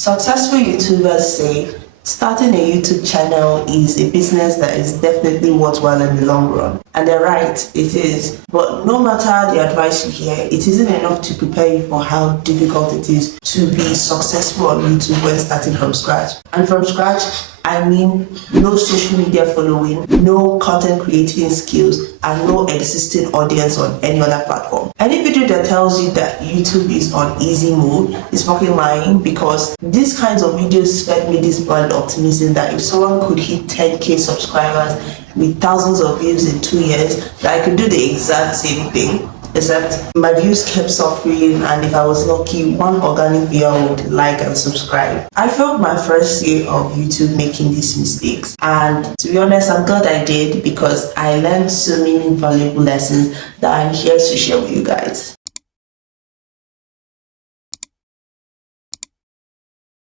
Successful YouTubers say starting a YouTube channel is a business that is definitely worthwhile in the long run. And they're right, it is. But no matter the advice you hear, it isn't enough to prepare you for how difficult it is to be successful on YouTube when starting from scratch. And from scratch, I mean no social media following, no content creating skills, and no existing audience on any other platform. Any video that tells you that YouTube is on easy mode is fucking lying, because these kinds of videos fed me this blind optimism that if someone could hit 10k subscribers with thousands of views in 2 years, that I could do the exact same thing. Except my views kept suffering, and if I was lucky, one organic viewer would like and subscribe. I felt my first year of YouTube making these mistakes, and to be honest, I'm glad I did, because I learned so many valuable lessons that I'm here to share with you guys.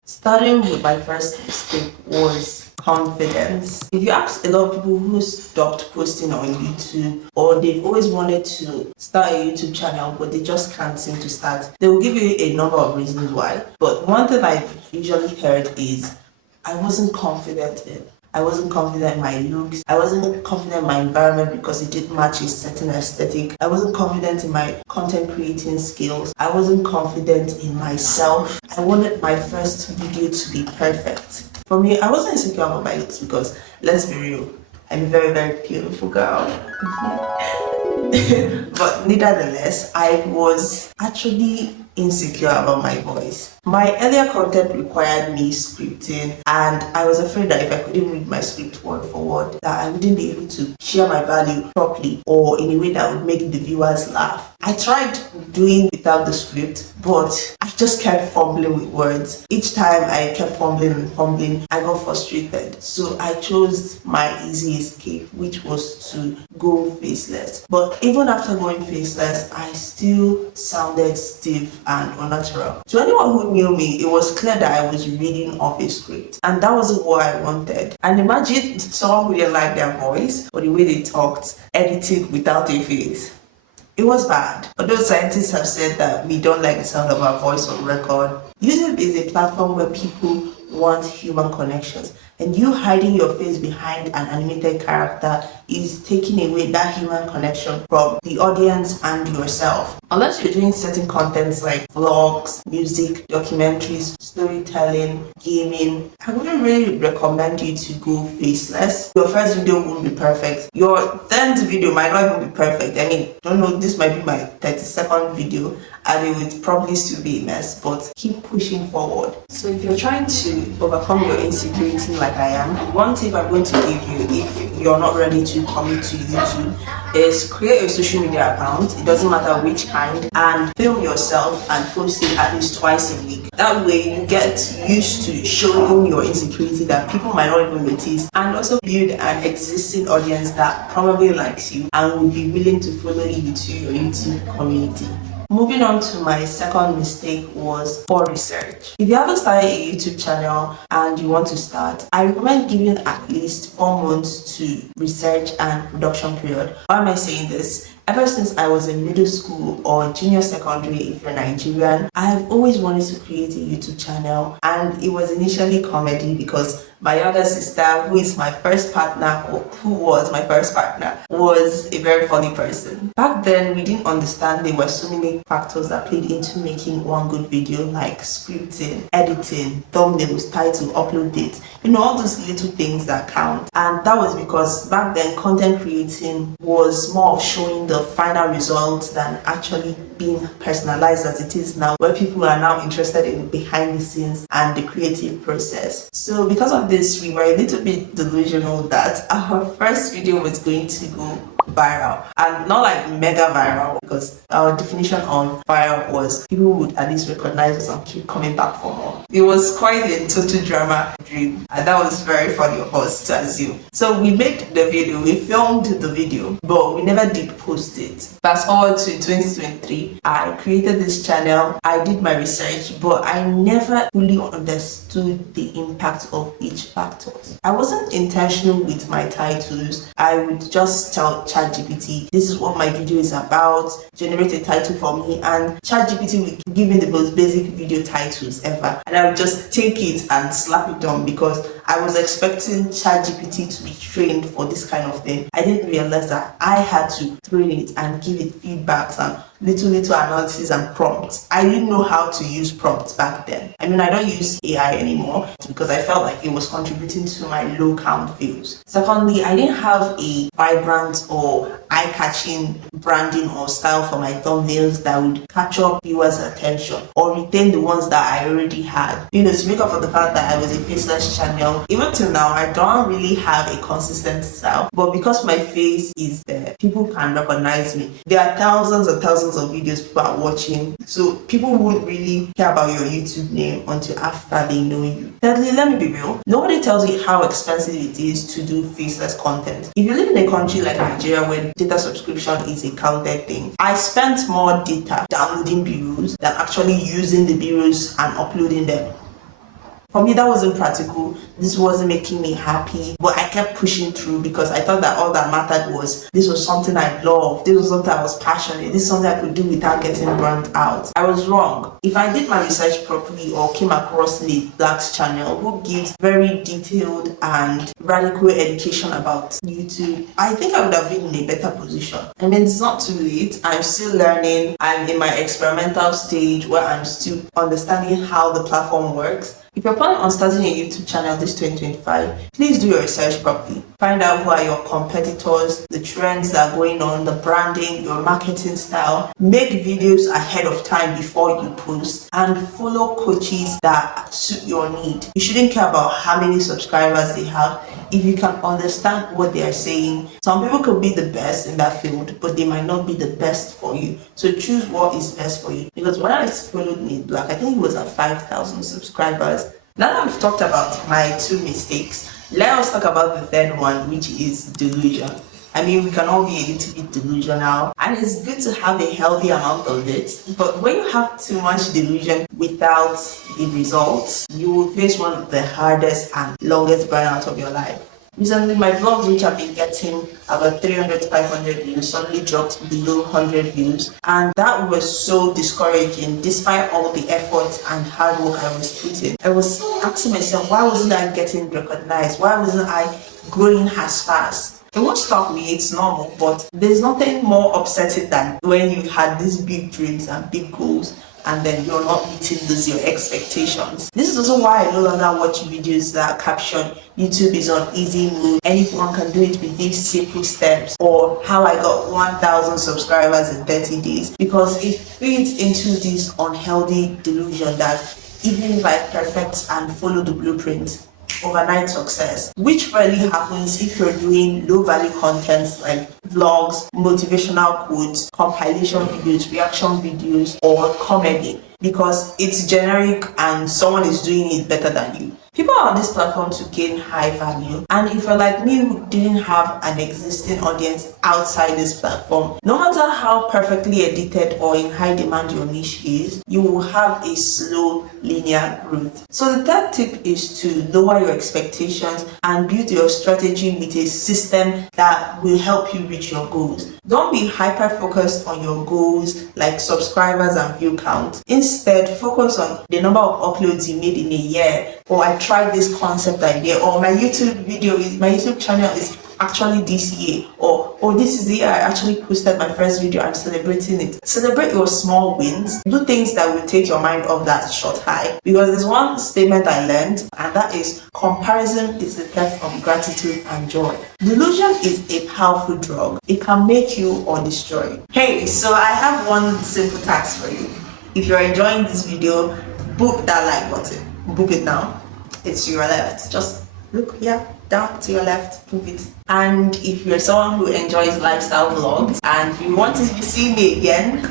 Starting with my first mistake was confidence. If you ask a lot of people who stopped posting on YouTube, or they've always wanted to start a YouTube channel but they just can't seem to start, they will give you a number of reasons why. But one thing I've usually heard is I wasn't confident in my looks. I wasn't confident in my environment because it didn't match a certain aesthetic. I wasn't confident in my content creating skills. I wasn't confident in myself. I wanted my first video to be perfect. For me, I wasn't insecure about my looks because, let's be real, I'm a very, very beautiful girl. But nevertheless, I was actually insecure about my voice. My earlier content required me scripting, and I was afraid that if I couldn't read my script word for word, that I wouldn't be able to share my value properly or in a way that would make the viewers laugh. I tried doing without the script, but I just kept fumbling with words. Each time I kept fumbling, I got frustrated. So I chose my easy escape, which was to go faceless. But even after going faceless, I still sounded stiff and unnatural. To anyone who knew me, it was clear that I was reading off a script, and that wasn't what I wanted. And imagine someone who didn't like their voice or the way they talked, editing without a face. It was bad. Although scientists have said that we don't like the sound of our voice on record, YouTube is a platform where people want human connections, and you hiding your face behind an animated character is taking away that human connection from the audience and yourself. Unless you're doing certain contents like vlogs, music, documentaries, storytelling, gaming, I wouldn't really recommend you to go faceless. Your first video won't be perfect. Your 10th video might not even be perfect. I mean, don't know, this might be my 32nd video and it would probably still be a mess, but keep pushing forward. So if you're trying to overcome your insecurity like I am, one tip I'm going to give you if you're not ready to commit to YouTube is create a social media account. It doesn't matter which kind, and film yourself and post it at least twice a week. That way you get used to showing your insecurity that people might not even notice, and also build an existing audience that probably likes you and will be willing to follow you to your YouTube community. Moving on to my second mistake was poor research. If you haven't started a YouTube channel and you want to start, I recommend giving at least 4 months to research and production period. Why am I saying this? Ever since I was in middle school or junior secondary, if you're Nigerian, I have always wanted to create a YouTube channel, and it was initially comedy because my younger sister, who is my first partner, or who was my first partner, was a very funny person. Back then, we didn't understand there were so many factors that played into making one good video, like scripting, editing, thumbnails, title, upload date, all those little things that count. And that was because back then, content creating was more of showing the final results than actually being personalized as it is now, where people are now interested in behind the scenes and the creative process. So because of this, we were a little bit delusional that our first video was going to go viral, and not like mega viral, because our definition on viral was people would at least recognize us and keep coming back for more. It was quite a total drama dream, and that was very funny of us to assume. So we made the video, we filmed the video, but we never did post it. Fast forward to 2023, I created this channel, I did my research, but I never fully understood the impact of each factor. I wasn't intentional with my titles. I would just tell ChatGPT, this is what my video is about, generate a title for me, and ChatGPT will give me the most basic video titles ever, and I would just take it and slap it on because I was expecting ChatGPT to be trained for this kind of thing. I didn't realize that I had to train it and give it feedbacks and little analysis and prompts. I didn't know how to use prompts back then. I mean, I don't use AI anymore because I felt like it was contributing to my low count views. Secondly, I didn't have a vibrant or eye-catching branding or style for my thumbnails that would capture viewers' attention or retain the ones that I already had. You know, to make up for the fact that I was a faceless channel, even till now, I don't really have a consistent style. But because my face is there, people can recognize me. There are thousands and thousands of videos people are watching, so people won't really care about your YouTube name until after they know you. Thirdly, let me be real, nobody tells you how expensive it is to do faceless content. If you live in a country like Nigeria where data subscription is a counted thing, I spent more data downloading bureaus than actually using the bureaus and uploading them. For me, that wasn't practical. This wasn't making me happy, but I kept pushing through because I thought that all that mattered was this was something I loved. This was something I was passionate. This is something I could do without getting burnt out. I was wrong. If I did my research properly or came across Nate Black's channel, who gives very detailed and radical education about YouTube, I think I would have been in a better position. I mean, it's not too late. I'm still learning. I'm in my experimental stage where I'm still understanding how the platform works. If you're planning on starting a YouTube channel this 2025, please do your research properly. Find out who are your competitors, the trends that are going on, the branding, your marketing style. Make videos ahead of time before you post and follow coaches that suit your need. You shouldn't care about how many subscribers they have if you can understand what they are saying. Some people could be the best in that field, but they might not be the best for you. So choose what is best for you. Because when I followed Nate Black, I think he was at 5,000 subscribers. Now that we've talked about my two mistakes, let us talk about the third one, which is delusion. I mean, we can all be a little bit delusional, and it's good to have a healthy amount of it. But when you have too much delusion without the results, you will face one of the hardest and longest burnout of your life. Recently, my vlogs, which I've been getting about 300 to 500 views, suddenly dropped below 100 views. And that was so discouraging, despite all the effort and hard work I was putting. I was asking myself, why wasn't I getting recognized? Why wasn't I growing as fast? It won't stop me, it's normal, but there's nothing more upsetting than when you've had these big dreams and big goals and then you're not meeting your expectations. This is also why I no longer watch videos that caption YouTube is on easy mode, anyone can do it with these simple steps, or how I got 1,000 subscribers in 30 days, because it feeds into this unhealthy delusion that even if I perfect and follow the blueprint, overnight success, which rarely happens if you're doing low value content like vlogs, motivational quotes, compilation videos, reaction videos, or comedy, because it's generic and someone is doing it better than you. People are on this platform to gain high value, and if you're like me who didn't have an existing audience outside this platform, no matter how perfectly edited or in high demand your niche is, you will have a slow linear growth. So the third tip is to lower your expectations and build your strategy with a system that will help you reach your goals. Don't be hyper focused on your goals like subscribers and view count. Instead, focus on the number of uploads you made in a year, or I tried this concept idea, or my YouTube channel is actually this year, or this is the year I actually posted my first video, I'm celebrating it. Celebrate your small wins. Do things that will take your mind off that short high, because there's one statement I learned, and that is comparison is the theft of gratitude and joy. Delusion is a powerful drug. It can make you or destroy you. Hey, so I have one simple task for you. If you're enjoying this video, book that like button. Book it now. It's to your left. Just look here, down to your left, move it. And if you're someone who enjoys lifestyle vlogs and you want to see me again,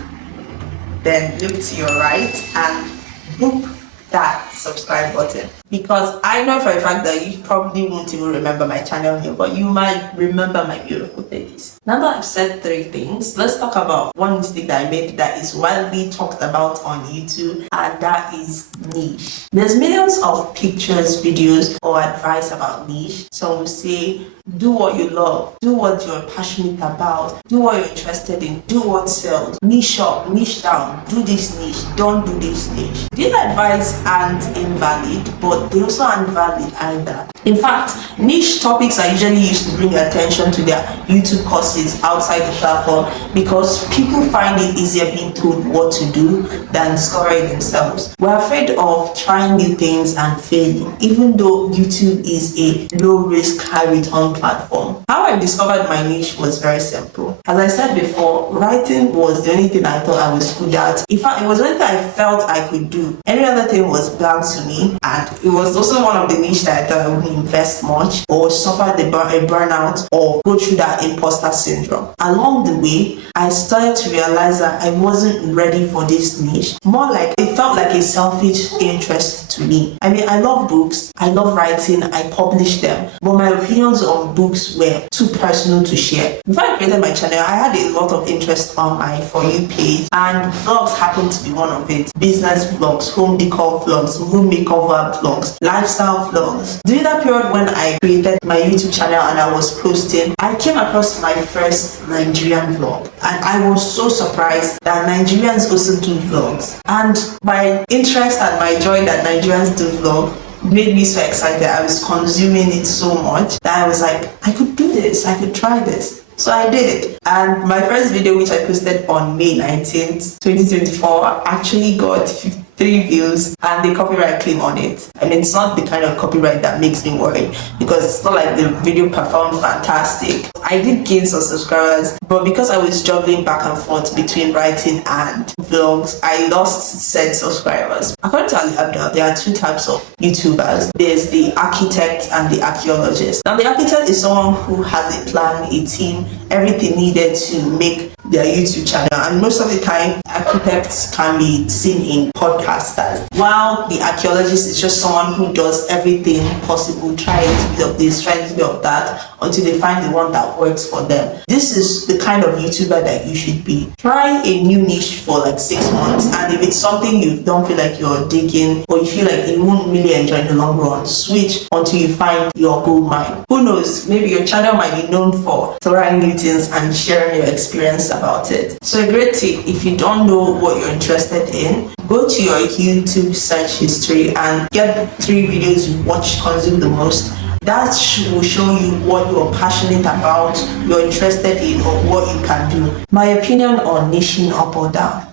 then look to your right and book that subscribe button, because I know for a fact that you probably won't even remember my channel name, but you might remember my beautiful face. Now that I've said 3 things, let's talk about one mistake that I made that is widely talked about on YouTube, and that is niche. There's millions of pictures, videos, or advice about niche. Some will say, do what you love, do what you're passionate about, do what you're interested in, do what sells, niche up, niche down, do this niche, don't do this niche. These advice aren't invalid, but they also aren't valid either. In fact, niche topics are usually used to bring attention to their YouTube courses outside the platform, because people find it easier being told what to do than discovering themselves. We're afraid of trying new things and failing, even though YouTube is a low risk, high return platform. How I discovered my niche was very simple. As I said before, writing was the only thing I thought I was good at. In fact, it was the only thing I felt I could do. Any other thing was blank to me, and it was also one of the niche that I thought I wouldn't invest much or suffer a burnout or go through that imposter syndrome. Along the way, I started to realize that I wasn't ready for this niche. More like it felt like a selfish interest to me. I mean, I love books, I love writing, I publish them, but my opinions on books were too personal to share. Before I created my channel, I had a lot of interest on my For You page, and vlogs happened to be one of it. Business vlogs, home decor vlogs, room makeover vlogs, lifestyle vlogs. During that period when I created my YouTube channel and I was posting, I came across my first Nigerian vlog, and I was so surprised that Nigerians also do vlogs. And my interest and my joy that Nigerians do vlog made me so excited. I was consuming it so much that I was like, I could do this, I could try this. So I did. And my first video, which I posted on May 19th, 2024, actually got 53 views and the copyright claim on it. I mean, it's not the kind of copyright that makes me worry, because it's not like the video performed fantastic. I did gain some subscribers, but because I was juggling back and forth between writing and vlogs, I lost said subscribers. According to Ali Abdul, there are 2 types of YouTubers. There's the architect and the archaeologist. Now, the architect is someone who has a plan, a team, everything needed to make their YouTube channel, and most of the time architects can be seen in podcasters, while the archaeologist is just someone who does everything possible, trying to bit of this, trying to bit of that, until they find the one that works for them. This is the kind of YouTuber that you should be. Try a new niche for like 6 months, and if it's something you don't feel like you're digging, or you feel like you won't really enjoy in the long run, switch until you find your gold mine. Who knows, maybe your channel might be known for trying new things and sharing your experience about it. So a great tip, if you don't know what you're interested in, go to your YouTube search history and get 3 videos you watch, consume the most. That will show you what you're passionate about, you're interested in, or what you can do. My opinion on niching up or down.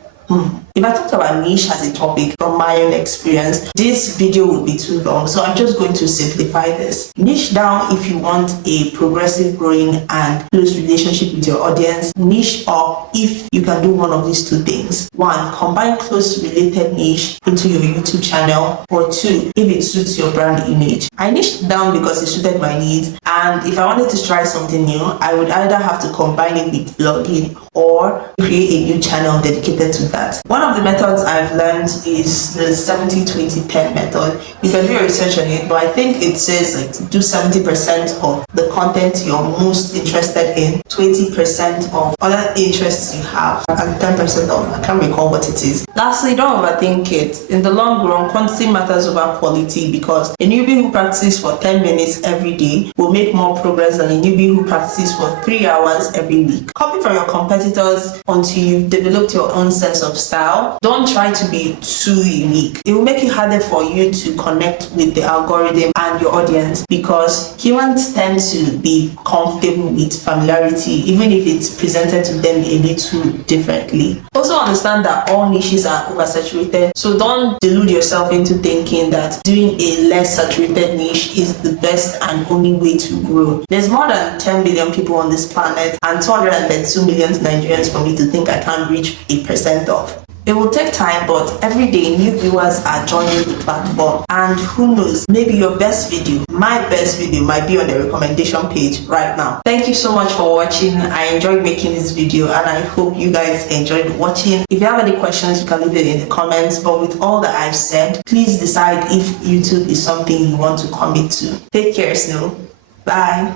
If I talked about niche as a topic from my own experience, this video would be too long, so I'm just going to simplify this. Niche down if you want a progressive, growing, and close relationship with your audience. Niche up if you can do one of these 2 things. 1, combine close related niche into your YouTube channel, or 2, if it suits your brand image. I niched down because it suited my needs, and if I wanted to try something new, I would either have to combine it with vlogging or create a new channel dedicated to that. One of the methods I've learned is the 70-20-10 method. You can do your research on it, but I think it says like do 70% of the content you're most interested in, 20% of other interests you have, and 10% of, I can't recall what it is. Lastly, don't overthink it. In the long run, quantity matters over quality, because a newbie who practices for 10 minutes every day will make more progress than a newbie who practices for 3 hours every week. Copy from your competitors until you've developed your own sense of style. Don't try to be too unique. It will make it harder for you to connect with the algorithm and your audience, because humans tend to be comfortable with familiarity, even if it's presented to them a little differently. Also understand that all niches are oversaturated, so don't delude yourself into thinking that doing a less saturated niche is the best and only way to grow. There's more than 10 billion people on this planet and 232 million Nigerians for me to think I can't reach 8% of. It will take time, but every day new viewers are joining the platform, and who knows, maybe your best video, my best video, might be on the recommendation page right now. Thank you so much for watching. I enjoyed making this video and I hope you guys enjoyed watching. If you have any questions, you can leave it in the comments, but with all that I've said, please decide if YouTube is something you want to commit to. Take care, Snow. Bye.